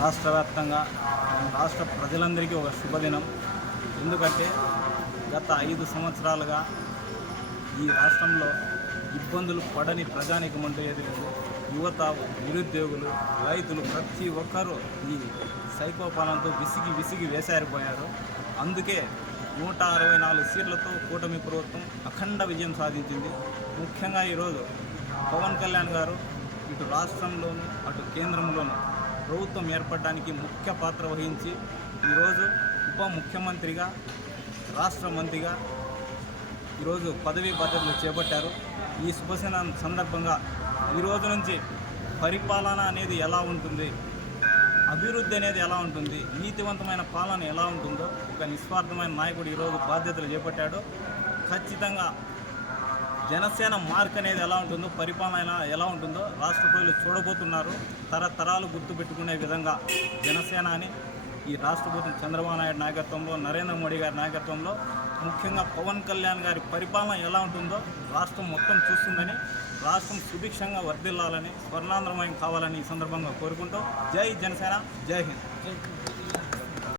రాష్ట్ర వ్యాప్తంగా రాష్ట్ర ప్రజలందరికీ ఒక శుభదినం. ఎందుకంటే గత 5 సంవత్సరాలుగా ఈ రాష్ట్రంలో ఇబ్బందులు పడని ప్రజానీకమంటూ ఏది లేదు. యువత, నిరుద్యోగులు, రైతులు ప్రతి ఒక్కరూ ఈ సైకోపాలనతో విసిగి వేసారిపోయారు. అందుకే 164 సీట్లతో కూటమి ప్రభుత్వం అఖండ విజయం సాధించింది. ముఖ్యంగా ఈరోజు పవన్ కళ్యాణ్ గారు ఇటు రాష్ట్రంలోనూ అటు కేంద్రంలోనూ ప్రభుత్వం ఏర్పడడానికి ముఖ్య పాత్ర వహించి ఈరోజు ఉప ముఖ్యమంత్రిగా, రాష్ట్ర మంత్రిగా ఈరోజు పదవీ బాధ్యతలు చేపట్టారు. ఈ శుభదిన సందర్భంగా ఈరోజు నుంచి పరిపాలన అనేది ఎలా ఉంటుంది, అభివృద్ధి అనేది ఎలా ఉంటుంది, నీతివంతమైన పాలన ఎలా ఉంటుందో ఒక నిస్వార్థమైన నాయకుడు ఈరోజు బాధ్యతలు చేపట్టాడు. ఖచ్చితంగా జనసేన మార్క్ అనేది ఎలా ఉంటుందో, పరిపాలన ఎలా ఉంటుందో రాష్ట్ర ప్రజలు చూడబోతున్నారు. తరతరాలు గుర్తుపెట్టుకునే విధంగా జనసేన అని ఈ రాష్ట్ర ప్రభుత్వం చంద్రబాబు నాయుడు నాయకత్వంలో, నరేంద్ర మోడీ గారి నాయకత్వంలో, ముఖ్యంగా పవన్ కళ్యాణ్ గారి పరిపాలన ఎలా ఉంటుందో రాష్ట్రం మొత్తం చూస్తుందని, రాష్ట్రం సుభిక్షంగా వర్ధిల్లాలని, స్వర్ణాంధ్రమయం కావాలని ఈ సందర్భంగా కోరుకుంటూ జై జనసేన, జై హింద్.